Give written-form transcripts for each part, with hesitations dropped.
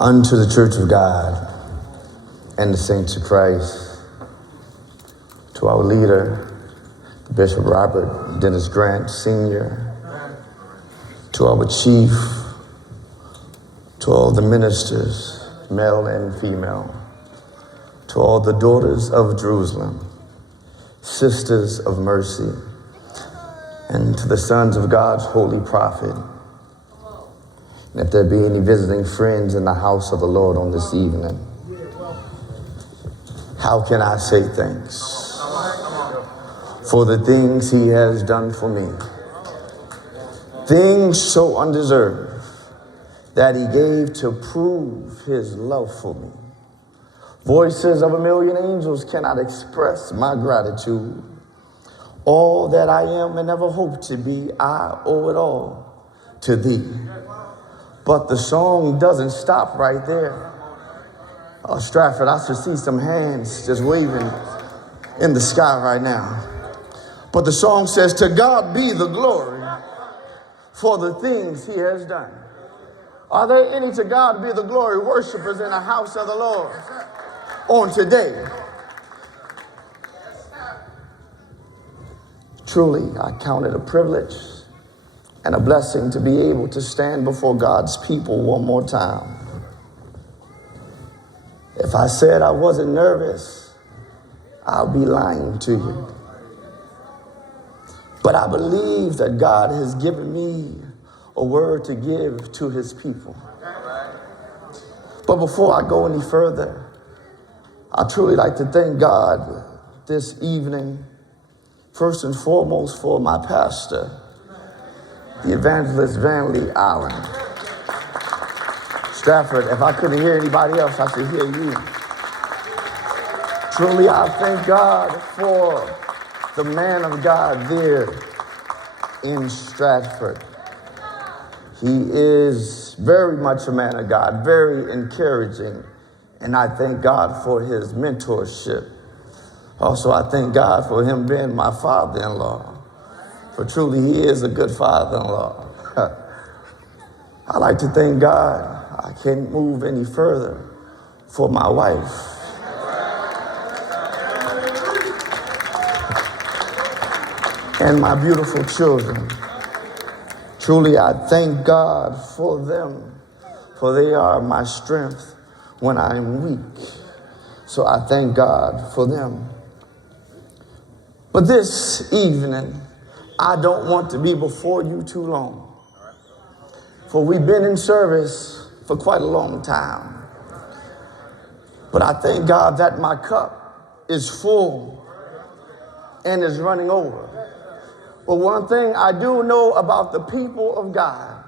Unto the church of God and the saints of Christ, to our leader, Bishop Robert Dennis Grant Sr., to our chief, to all the ministers, male and female, to all the daughters of Jerusalem, sisters of mercy, and to the sons of God's holy prophet. And if there be any visiting friends in the house of the Lord on this evening, how can I say thanks for the things he has done for me? Things so undeserved that he gave to prove his love for me. Voices of a million angels cannot express my gratitude. All that I am and ever hope to be, I owe it all to thee. But the song doesn't stop right there. Oh, Stratford, I should see some hands just waving in the sky right now. But the song says, to God be the glory for the things he has done. Are there any to God be the glory worshipers in the house of the Lord on today? Truly, I count it a privilege and a blessing to be able to stand before God's people one more time. If I said I wasn't nervous, I'll be lying to you. But I believe that God has given me a word to give to his people. But before I go any further, I'd truly like to thank God this evening, first and foremost for my pastor, the evangelist Van Lee Allen. Stratford, if I couldn't hear anybody else, I should hear you. Truly, I thank God for the man of God there in Stratford. He is very much a man of God, very encouraging, and I thank God for his mentorship. Also, I thank God for him being my father-in-law. For truly, he is a good father-in-law. I like to thank God. I can't move any further for my wife. And my beautiful children. Truly, I thank God for them, for they are my strength when I'm weak. So I thank God for them. But this evening, I don't want to be before you too long. For we've been in service for quite a long time. But I thank God that my cup is full and is running over. But one thing I do know about the people of God,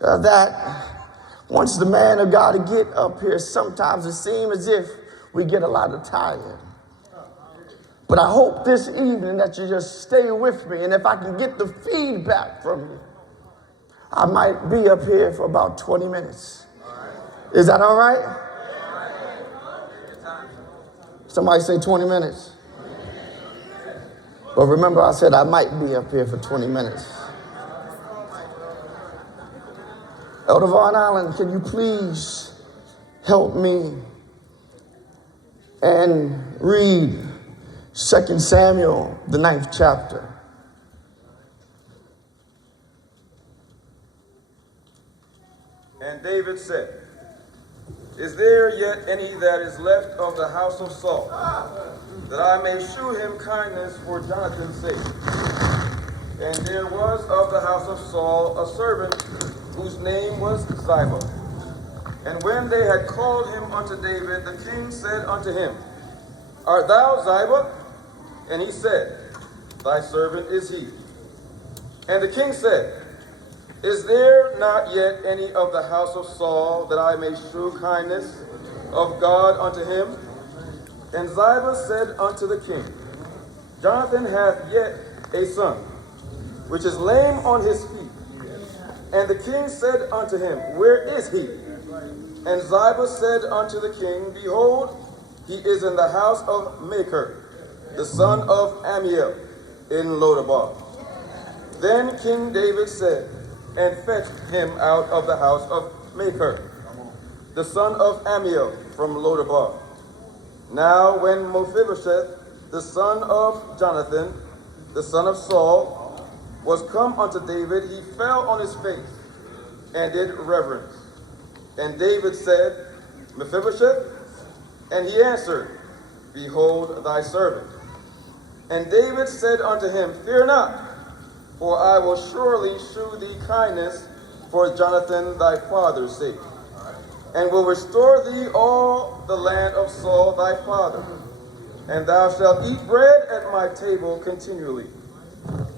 that once the man of God get up here, sometimes it seems as if we get a lot of tired. But I hope this evening that you just stay with me, and if I can get the feedback from you, I might be up here for about 20 minutes. Is that all right? Somebody say 20 minutes. But remember, I said I might be up here for 20 minutes. Elder Von Allen, can you please help me and read 2 Samuel, the 9th chapter. And David said, is there yet any that is left of the house of Saul, that I may shew him kindness for Jonathan's sake? And there was of the house of Saul a servant whose name was Ziba. And when they had called him unto David, the king said unto him, art thou Ziba? And he said, thy servant is he. And the king said, is there not yet any of the house of Saul that I may shew kindness of God unto him? And Ziba said unto the king, Jonathan hath yet a son, which is lame on his feet. And the king said unto him, where is he? And Ziba said unto the king, behold, he is in the house of Machir, the son of Ammiel, in Lodabar. Then King David said, and fetched him out of the house of Machir. the son of Amiel from Lodabar. Now when Mephibosheth, the son of Jonathan, the son of Saul, was come unto David, he fell on his face and did reverence. And David said, Mephibosheth? And he answered, Behold thy servant. And David said unto him, Fear not, for I will surely shew thee kindness for Jonathan thy father's sake, and will restore thee all the land of Saul thy father, and thou shalt eat bread at my table continually.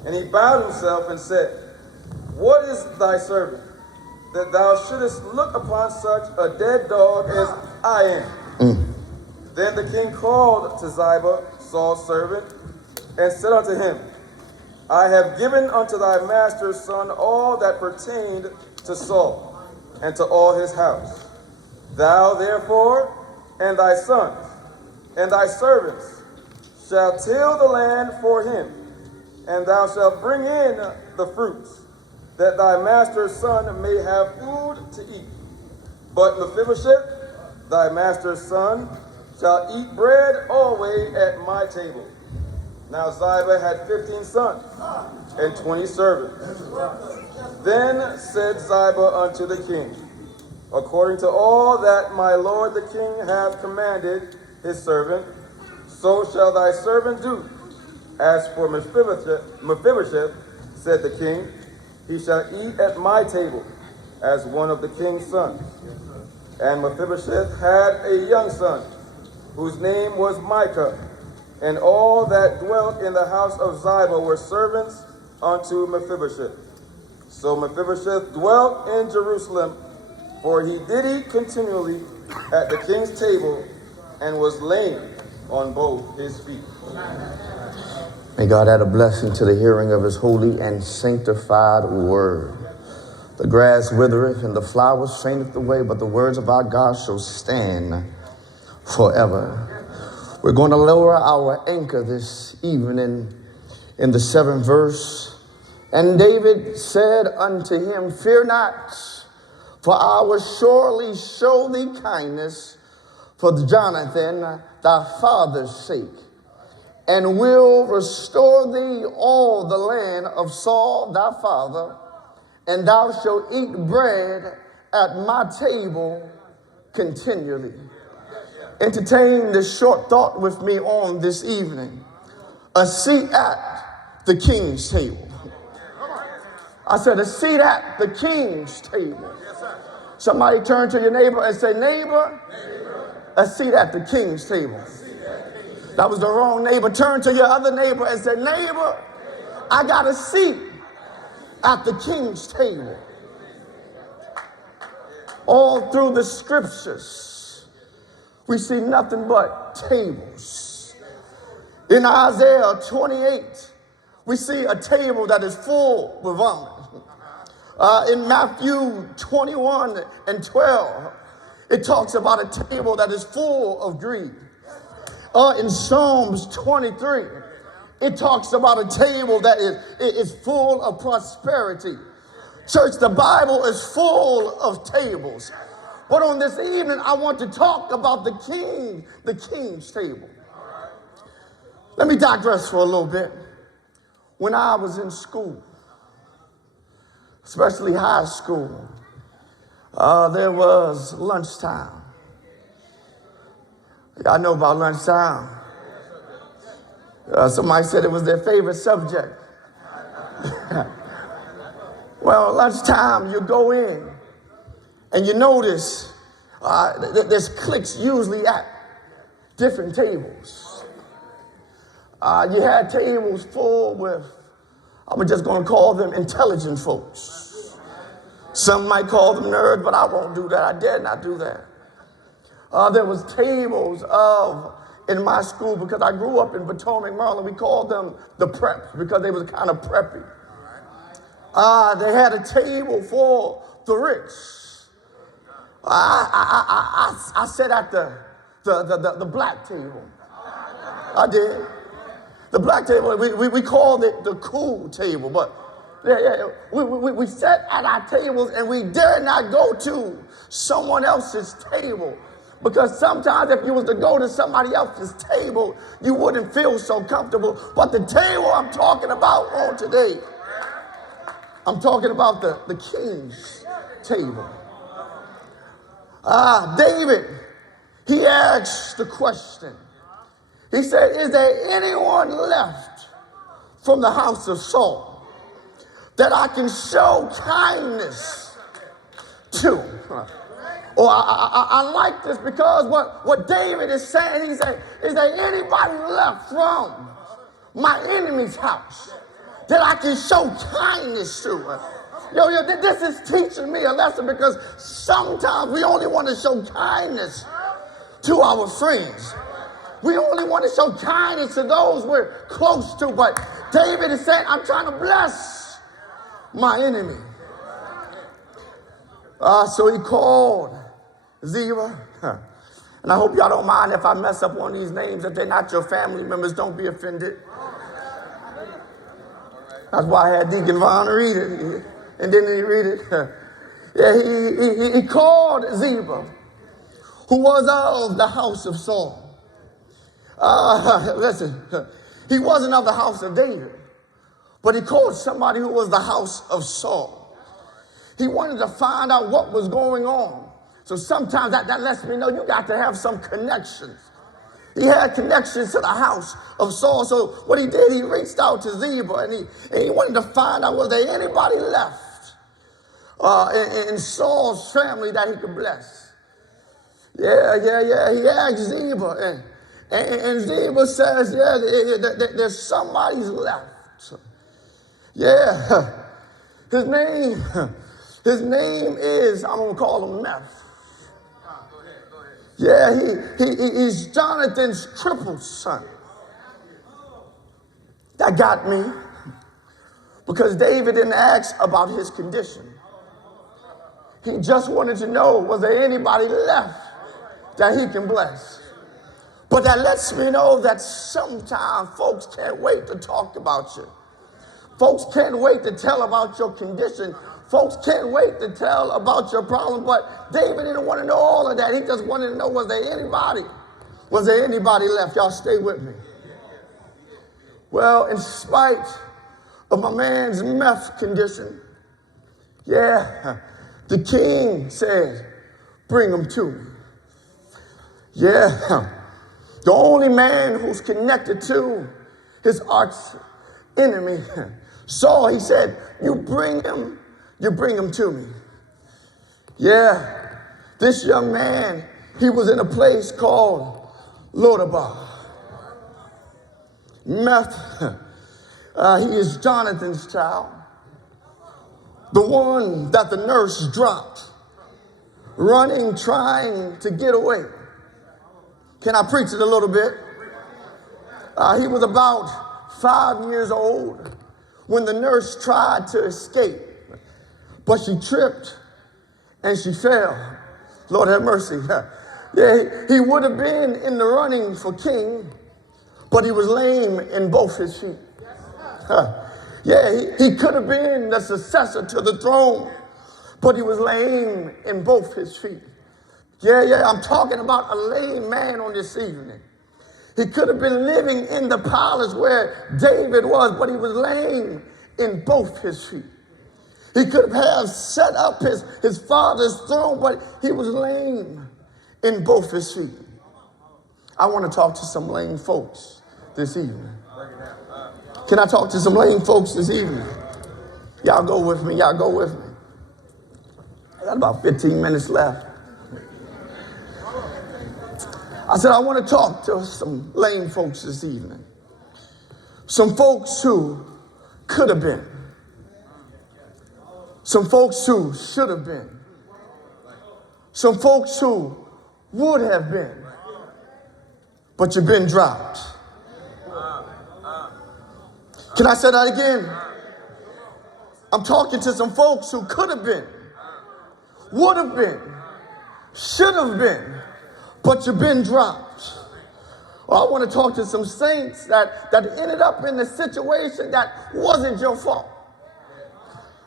And he bowed himself and said, What is thy servant, that thou shouldest look upon such a dead dog as I am? Then the king called to Ziba, Saul's servant, and said unto him, I have given unto thy master's son all that pertained to Saul, and to all his house. Thou therefore, and thy sons, and thy servants, shall till the land for him, and thou shalt bring in the fruits, that thy master's son may have food to eat. But Mephibosheth, thy master's son, shall eat bread always at my table. Now Ziba had 15 sons and 20 servants. Then said Ziba unto the king, According to all that my lord the king hath commanded his servant, so shall thy servant do. As for Mephibosheth, said the king, he shall eat at my table as one of the king's sons. And Mephibosheth had a young son, whose name was Micah, and all that dwelt in the house of Ziba were servants unto Mephibosheth. So Mephibosheth dwelt in Jerusalem, for he did eat continually at the king's table, and was lame on both his feet. May God add a blessing to the hearing of his holy and sanctified word. The grass withereth and the flowers fainteth away, but the words of our God shall stand forever. We're going to lower our anchor this evening in the 7th verse. And David said unto him, Fear not, for I will surely show thee kindness for Jonathan thy father's sake, and will restore thee all the land of Saul thy father, and thou shalt eat bread at my table continually. Entertain this short thought with me on this evening. A seat at the king's table. I said a seat at the king's table. Somebody turn to your neighbor and say, Neighbor, a seat at the king's table. That was the wrong neighbor. Turn to your other neighbor and say, Neighbor, I got a seat at the king's table. All through the scriptures, we see nothing but tables. In Isaiah 28, we see a table that is full with vomit. In Matthew 21 and 12, it talks about a table that is full of greed. In Psalms 23, it talks about a table that is full of prosperity. Church, the Bible is full of tables. But on this evening, I want to talk about the king's table. Let me digress for a little bit. When I was in school, especially high school, there was lunchtime. Y'all know about lunchtime. Somebody said it was their favorite subject. Well, lunchtime, you go in and you notice there's cliques usually at different tables. You had tables full with, I'm just going to call them intelligent folks. Some might call them nerds, but I won't do that. I dare not do that. There was tables in my school, because I grew up in Potomac, Maryland. We called them the preps because they was kind of preppy. They had a table for the rich. I sat at the black table. I did. The black table, we called it the cool table, but We sat at our tables and we dare not go to someone else's table. Because sometimes if you was to go to somebody else's table, you wouldn't feel so comfortable. But the table I'm talking about on today, I'm talking about the king's table. David, he asked the question. He said, is there anyone left from the house of Saul that I can show kindness to? Or I like this because what David is saying, he said, is there anybody left from my enemy's house that I can show kindness to? This is teaching me a lesson because sometimes we only want to show kindness to our friends. We only want to show kindness to those we're close to. But David is saying, I'm trying to bless my enemy. So he called Ziba. And I hope y'all don't mind if I mess up on these names. If they're not your family members, don't be offended. That's why I had Deacon Vaughn read it. And then he read it. He called Ziba, who was of the house of Saul. Listen, he wasn't of the house of David, but he called somebody who was the house of Saul. He wanted to find out what was going on. So sometimes that lets me know you got to have some connections. He had connections to the house of Saul. So what he did, he reached out to Ziba and he wanted to find out, was there anybody left in Saul's family that he could bless? Yeah. He asked Ziba, and Ziba says, there's somebody's left. Yeah, his name is, I'm gonna call him Meph. Yeah, he's Jonathan's crippled son. That got me, because David didn't ask about his condition. He just wanted to know, was there anybody left that he can bless? But that lets me know that sometimes folks can't wait to talk about you. Folks can't wait to tell about your condition. Folks can't wait to tell about your problem. But David didn't want to know all of that. He just wanted to know, was there anybody left? Y'all stay with me. Well, in spite of my man's meth condition, the king said, bring him to me. Yeah, the only man who's connected to his arch enemy, Saul, he said, you bring him to me. Yeah, this young man, he was in a place called Lodabar. Meth, he is Jonathan's child, the one that the nurse dropped, running, trying to get away. Can I preach it a little bit? He was about 5 years old when the nurse tried to escape, but she tripped and she fell. Lord have mercy. Yeah, he would have been in the running for king, but he was lame in both his feet. Yeah, he could have been the successor to the throne, but he was lame in both his feet. Yeah, I'm talking about a lame man on this evening. He could have been living in the palace where David was, but he was lame in both his feet. He could have set up his father's throne, but he was lame in both his feet. I want to talk to some lame folks this evening. Can I talk to some lame folks this evening? Y'all go with me. I got about 15 minutes left. I said, I want to talk to some lame folks this evening. Some folks who could have been. Some folks who should have been. Some folks who would have been. But you've been dropped. Can I say that again? I'm talking to some folks who could have been, would have been, should have been, but you've been dropped. Or I want to talk to some saints that ended up in a situation that wasn't your fault.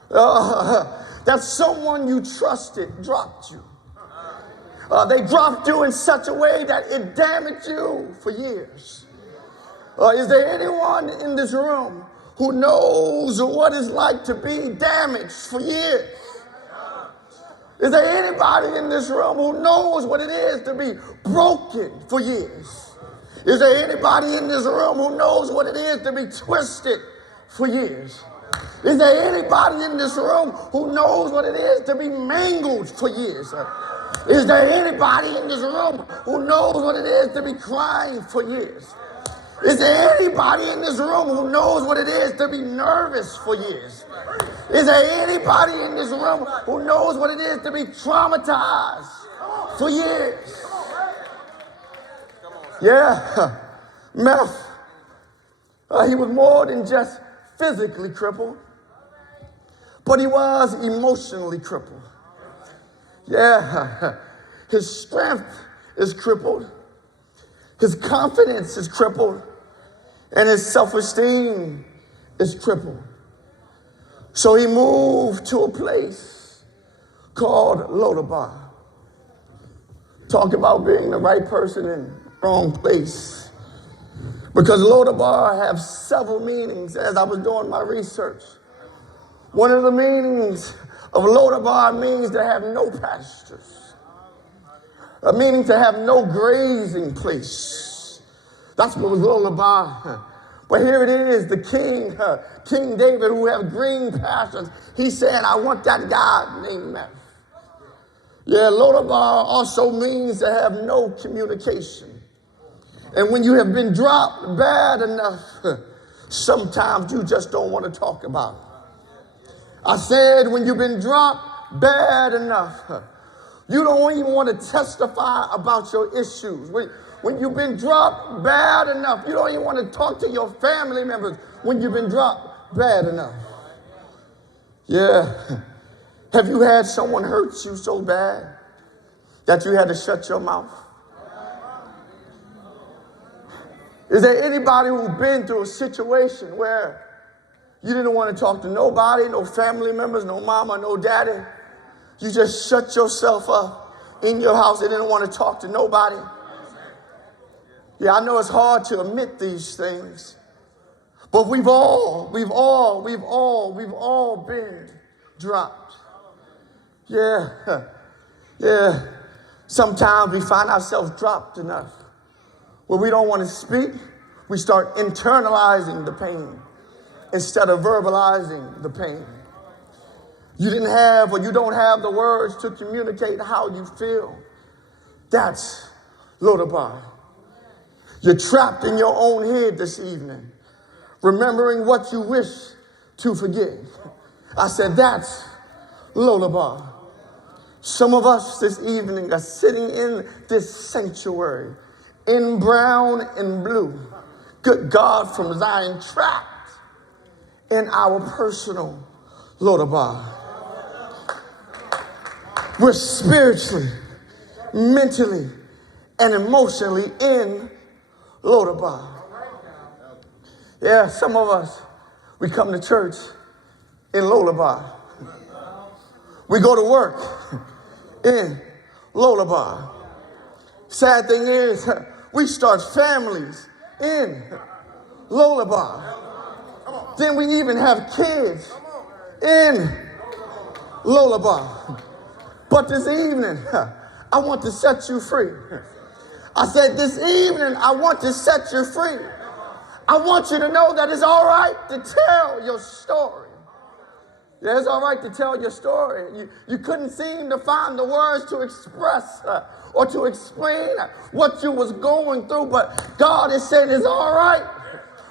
That someone you trusted dropped you. They dropped you in such a way that it damaged you for years. Is there anyone in this room who knows what it's like to be damaged for years? Is there anybody in this room who knows what it is to be broken for years? Is there anybody in this room who knows what it is to be twisted for years? Is there anybody in this room who knows what it is to be mangled for years? Is there anybody in this room who knows what it is to be crying for years? Is there anybody in this room who knows what it is to be nervous for years? Is there anybody in this room who knows what it is to be traumatized for years? Yeah, Meph, he was more than just physically crippled, but he was emotionally crippled. Yeah, his strength is crippled, his confidence is crippled, and his self-esteem is crippled. So he moved to a place called Lodabar. Talk about being the right person in wrong place. Because Lodabar has several meanings as I was doing my research. One of the meanings of Lodabar means to have no pastures. A meaning to have no grazing place. That's what was Lodabar. But here it is, the king, King David, who have green pastures. He said, I want that guy named Meph. Yeah, Lodabar also means to have no communication. And when you have been dropped bad enough, sometimes you just don't want to talk about it. I said, when you've been dropped bad enough, you don't even want to testify about your issues. When you've been dropped bad enough, you don't even want to talk to your family members when you've been dropped bad enough. Yeah. Have you had someone hurt you so bad that you had to shut your mouth? Is there anybody who's been through a situation where you didn't want to talk to nobody, no family members, no mama, no daddy? You just shut yourself up in your house and didn't want to talk to nobody? Yeah, I know it's hard to admit these things, but we've all been dropped. Yeah. Sometimes we find ourselves dropped enough where we don't want to speak. We start internalizing the pain instead of verbalizing the pain. You didn't have or you don't have the words to communicate how you feel. That's Lodabar. You're trapped in your own head this evening, remembering what you wish to forget. I said, that's Lodabar. Some of us this evening are sitting in this sanctuary in brown and blue. Good God from Zion, trapped in our personal Lodabar. We're spiritually, mentally, and emotionally in Lodabar. Yeah, some of us, we come to church in Lodabar. We go to work in Lodabar. Sad thing is, we start families in Lodabar. Then we even have kids in Lodabar. But this evening, I want to set you free. I said, this evening, I want to set you free. I want you to know that it's all right to tell your story. Yeah, it's all right to tell your story. You couldn't seem to find the words to express or to explain what you was going through, but God is saying it's all right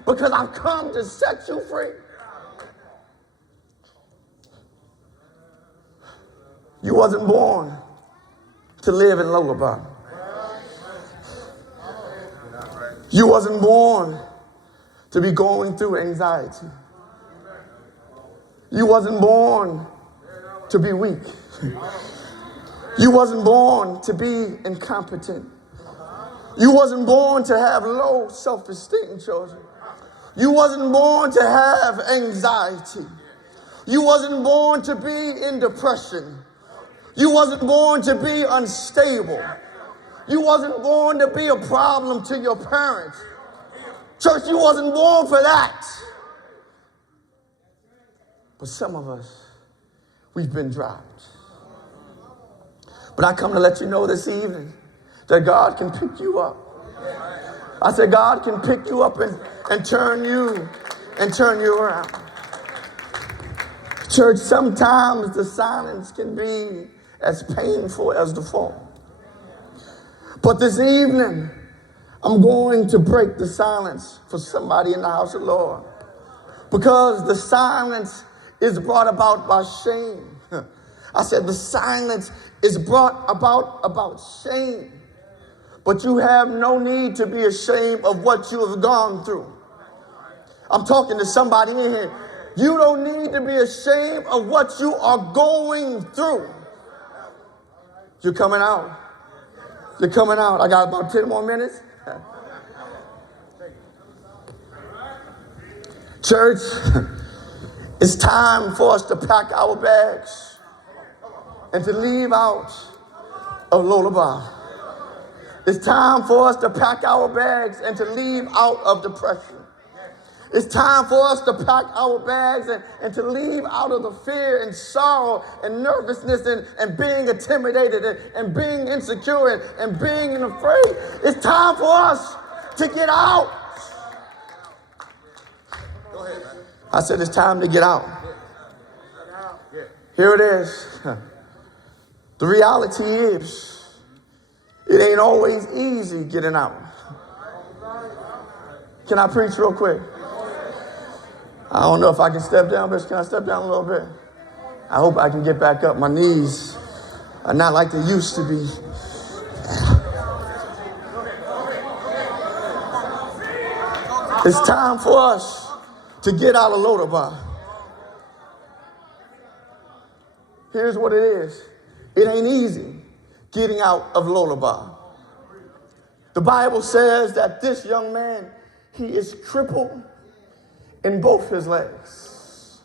because I've come to set you free. You wasn't born to live in Lodabar. You wasn't born to be going through anxiety. You wasn't born to be weak. You wasn't born to be incompetent. You wasn't born to have low self-esteem, children. You wasn't born to have anxiety. You wasn't born to be in depression. You wasn't born to be unstable. You wasn't born to be a problem to your parents. Church, you wasn't born for that. But some of us, we've been dropped. But I come to let you know this evening that God can pick you up. I said God can pick you up and turn you around. Church, sometimes the silence can be as painful as the fall. But this evening, I'm going to break the silence for somebody in the house of the Lord. Because the silence is brought about by shame. I said the silence is brought about shame. But you have no need to be ashamed of what you have gone through. I'm talking to somebody in here. You don't need to be ashamed of what you are going through. You're coming out. You're coming out. I got about 10 more minutes. Church, it's time for us to pack our bags and to leave out of Lullaby. It's time for us to pack our bags and to leave out of depression. It's time for us to pack our bags and to leave out of the fear and sorrow and nervousness and being intimidated and being insecure and being afraid. It's time for us to get out. Go ahead, man. I said it's time to get out. Here it is. The reality is, it ain't always easy getting out. Can I preach real quick? I don't know if I can step down, but can I step down a little bit? I hope I can get back up. My knees are not like they used to be. It's time for us to get out of Lodabar. Here's what it is. It ain't easy getting out of Lodabar. The Bible says that this young man, he is crippled in both his legs.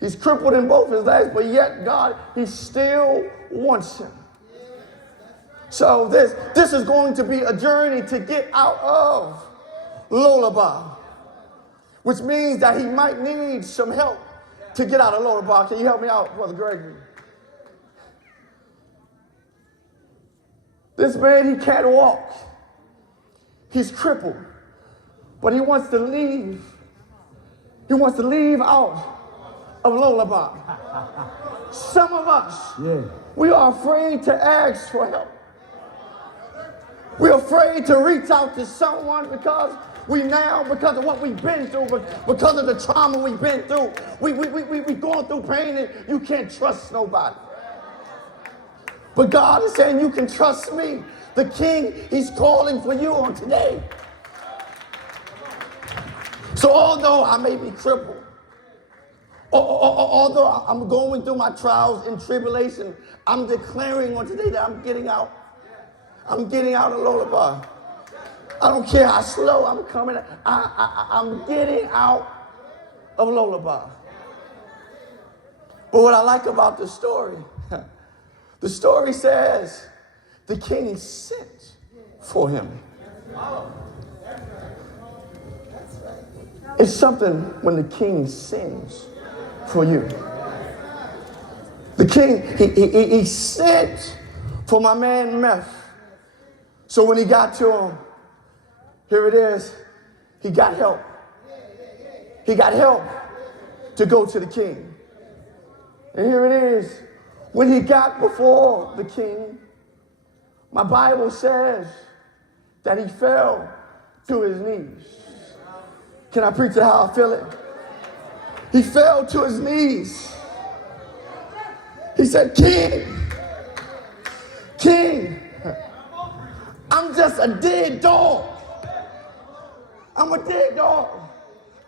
He's crippled in both his legs, but yet God, he still wants him. So this is going to be a journey to get out of Lodabar, which means that he might need some help to get out of Lodabar. Can you help me out, Brother Gregory? This man, he can't walk. He's crippled, but he wants to leave. He wants to leave out of Lodabar. Some of us, we are afraid to ask for help. We're afraid to reach out to someone because of what we've been through, because of the trauma we've been through. We're going through pain and you can't trust nobody. But God is saying you can trust me. The King, he's calling for you on today. So although I may be crippled, although I'm going through my trials and tribulation, I'm declaring on today that I'm getting out. I'm getting out of Lodabar. I don't care how slow I'm coming. I'm getting out of Lodabar. But what I like about the story, the story says the King sent for him. It's something when the King sends for you. The King, he sent for my man Meph. So when he got to him, here it is, he got help. He got help to go to the King. And here it is, when he got before the King, my Bible says that he fell to his knees. Can I preach it how I feel it? He fell to his knees. He said, King, I'm just a dead dog. I'm a dead dog.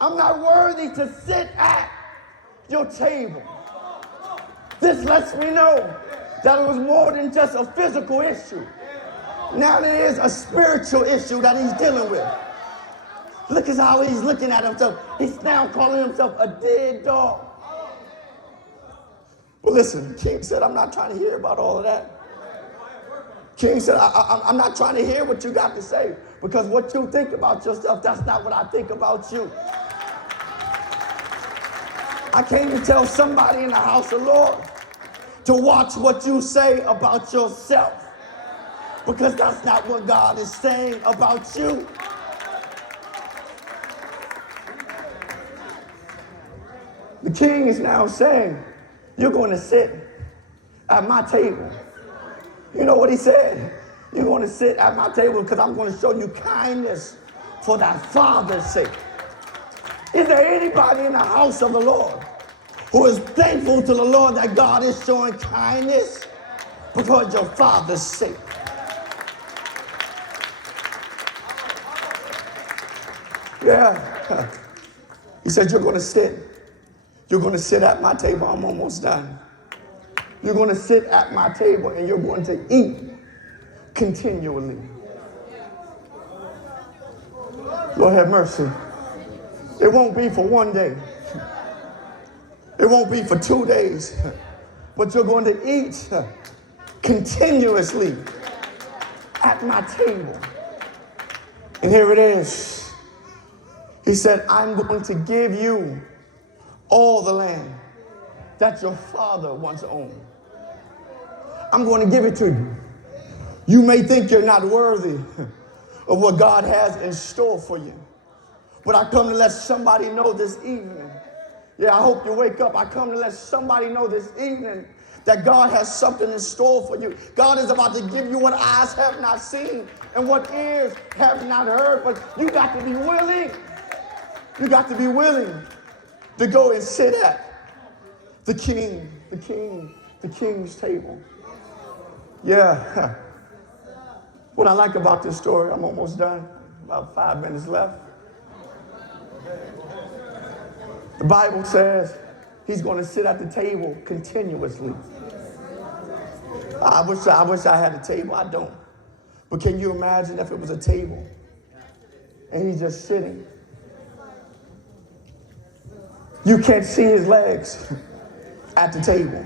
I'm not worthy to sit at your table. This lets me know that it was more than just a physical issue. Now there is a spiritual issue that he's dealing with. Look at how he's looking at himself. He's now calling himself a dead dog. Well, listen, the king said, I'm not trying to hear about all of that. King said, I'm not trying to hear what you got to say, because what you think about yourself, that's not what I think about you. I came to tell somebody in the house of the Lord to watch what you say about yourself, because that's not what God is saying about you. The king is now saying, you're going to sit at my table. You know what he said? You're going to sit at my table because I'm going to show you kindness for thy father's sake. Is there anybody in the house of the Lord who is thankful to the Lord that God is showing kindness because your father's sake? Yeah. He said, you're going to sit. You're going to sit at my table. I'm almost done. You're going to sit at my table and you're going to eat continually. Lord have mercy. It won't be for one day. It won't be for 2 days. But you're going to eat continuously at my table. And here it is. He said, I'm going to give you all the land that your father once owned. I'm going to give it to you. You may think you're not worthy of what God has in store for you. But I come to let somebody know this evening. Yeah, I hope you wake up. I come to let somebody know this evening that God has something in store for you. God is about to give you what eyes have not seen and what ears have not heard. But you got to be willing. You got to be willing to go and sit at the king's table. Yeah. What I like about this story, I'm almost done, about 5 minutes left. The Bible says he's going to sit at the table continuously. I wish I had a table. I don't. But can you imagine if it was a table and he's just sitting? You can't see his legs at the table.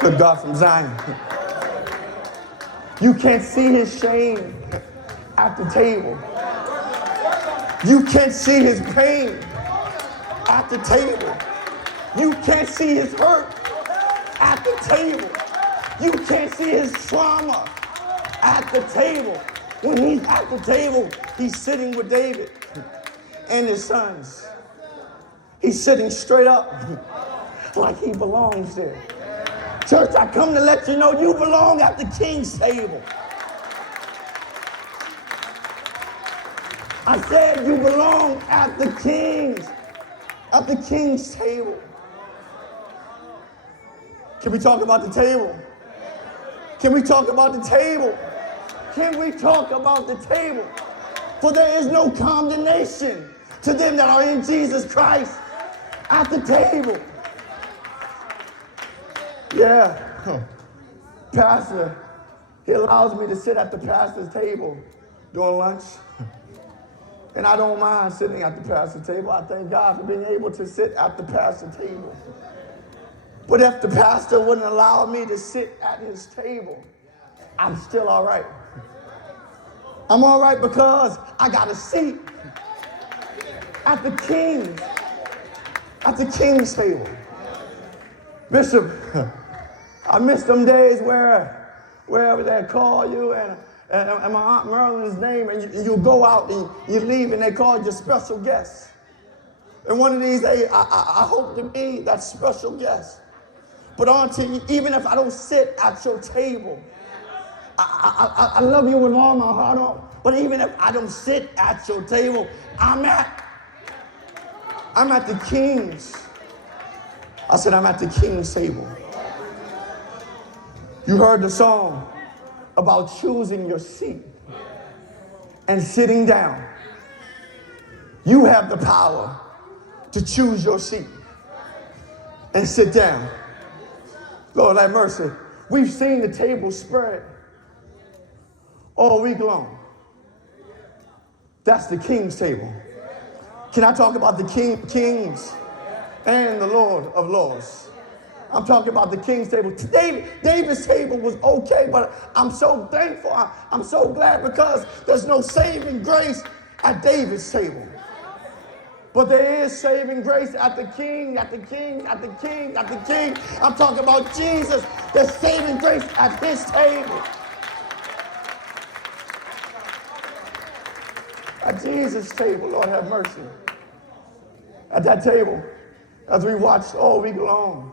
Good God from Zion. You can't see his shame at the table. You can't see his pain at the table. You can't see his hurt at the table. You can't see his trauma at the table. When he's at the table, he's sitting with David and his sons. He's sitting straight up like he belongs there. Church, I come to let you know you belong at the king's table. I said you belong at the king's table. Can we talk about the table? Can we talk about the table? Can we talk about the table? For there is no condemnation to them that are in Jesus Christ at the table. Yeah. Pastor, he allows me to sit at the pastor's table during lunch. And I don't mind sitting at the pastor's table. I thank God for being able to sit at the pastor's table. But if the pastor wouldn't allow me to sit at his table, I'm still all right. I'm all right because I got a seat at the king's table. Bishop, I miss them days wherever they call you and my Aunt Marilyn's name, and you go out and you leave and they call you special guest. And one of these days, I hope to be that special guest. But auntie, even if I don't sit at your table, I love you with all my heart, but even if I don't sit at your table, I'm at the king's. I said, I'm at the king's table. You heard the song about choosing your seat and sitting down. You have the power to choose your seat and sit down. Lord have mercy. We've seen the table spread all week long. That's the king's table. Can I talk about the king's and the Lord of Lords. I'm talking about the king's table. David's table was okay, but I'm so thankful. I'm so glad because there's no saving grace at David's table. But there is saving grace at the king, at the king, at the king, at the king. I'm talking about Jesus. There's saving grace at his table. At Jesus' table, Lord have mercy. At that table, as we watched all week long,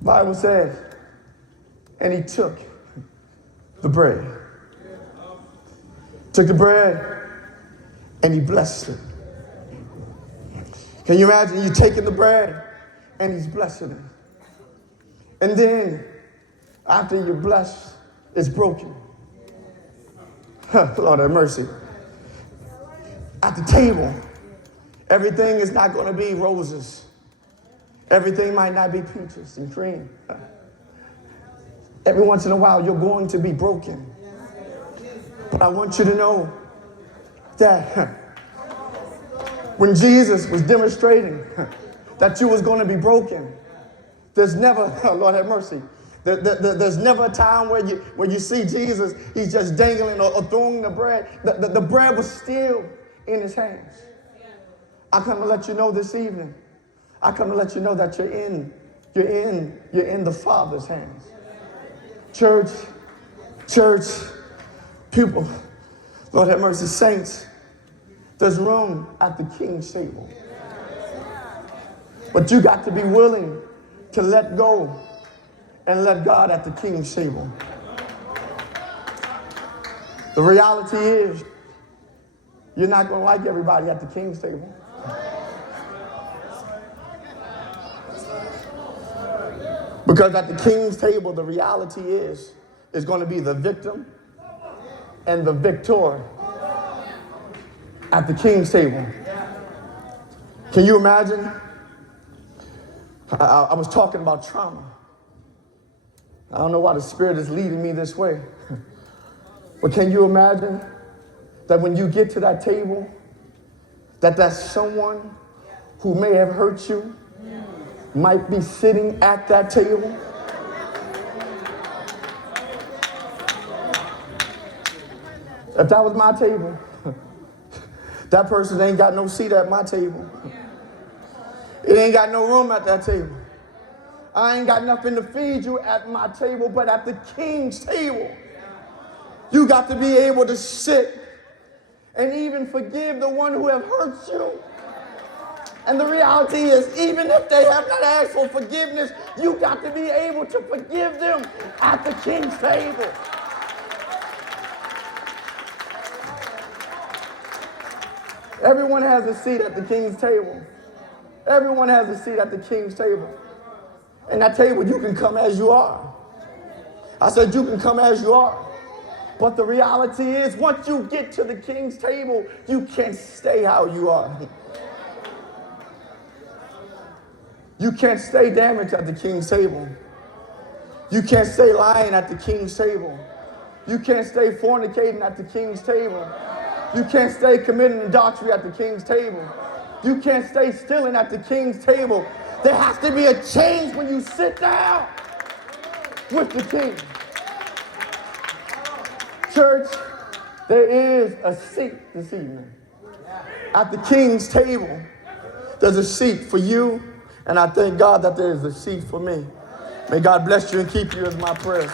the Bible said, and he took the bread. Took the bread and he blessed it. Can you imagine you taking the bread and he's blessing it? And then after you're blessed, it's broken. Lord have mercy. At the table, everything is not going to be roses. Everything might not be peaches and cream. Every once in a while, you're going to be broken. But I want you to know that when Jesus was demonstrating that you was going to be broken, there's never, Lord have mercy, there's never a time where you see Jesus, he's just dangling or throwing the bread. The bread was still in his hands. I come to let you know this evening, I come to let you know that you're in the Father's hands. Church, people, Lord have mercy, saints, there's room at the king's table. But you got to be willing to let go and let God at the king's table. The reality is, you're not going to like everybody at the king's table. Because at the king's table, the reality is going to be the victim and the victor at the king's table. Can you imagine? I was talking about trauma. I don't know why the Spirit is leading me this way. But can you imagine that when you get to that table, that someone who may have hurt you might be sitting at that table? If that was my table, that person ain't got no seat at my table. It ain't got no room at that table. I ain't got nothing to feed you at my table, but at the king's table, you got to be able to sit and even forgive the one who have hurt you. And the reality is, even if they have not asked for forgiveness, you got to be able to forgive them at the king's table. Everyone has a seat at the king's table. Everyone has a seat at the king's table. And that table, you can come as you are. I said you can come as you are. But the reality is, once you get to the king's table, you can't stay how you are. You can't stay damaged at the king's table. You can't stay lying at the king's table. You can't stay fornicating at the king's table. You can't stay committing adultery at the king's table. You can't stay stealing at the king's table. There has to be a change when you sit down with the king. Church, there is a seat this evening. At the king's table, there's a seat for you, and I thank God that there is a seat for me. May God bless you and keep you is my prayer.